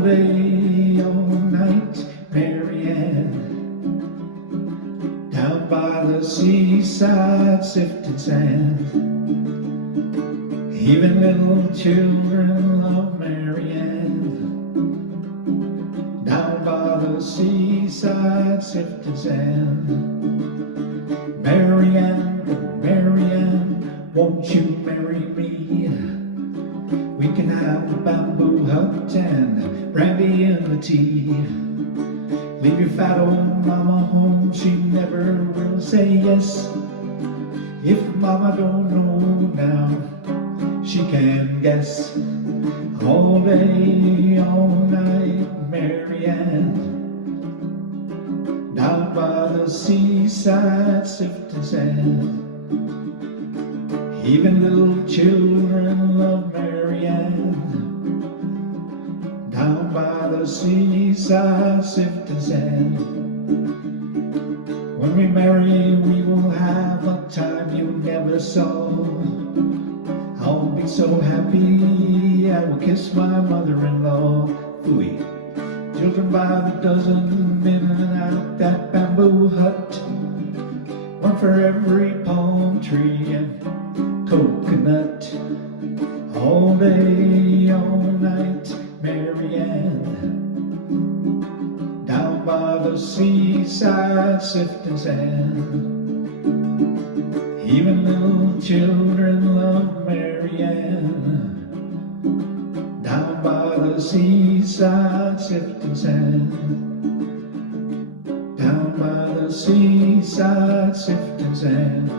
all day, all night, Marianne, down by the seaside sifting sand. Even little children love Marianne, down by the seaside sifting sand. Marianne, Marianne, won't you marry me? We can have a bamboo hut and brandy in the tea. Leave your fat old mama home, she never will say yes. If mama don't know now, she can guess. All day, all night, Marianne, down by the seaside sifting sand. Even little children love Marianne, down by the seaside sifting sand. When we marry, we will have a time you never saw. I'll be so happy, I will kiss my mother-in-law. Phooey. Children by the dozen, in and out that bamboo hut. One for every palm tree and coconut. All day, all night, Marianne, down by the seaside sifting sand. Even little children love Marianne, down by the seaside sifting sand. Down by the seaside sifting sand.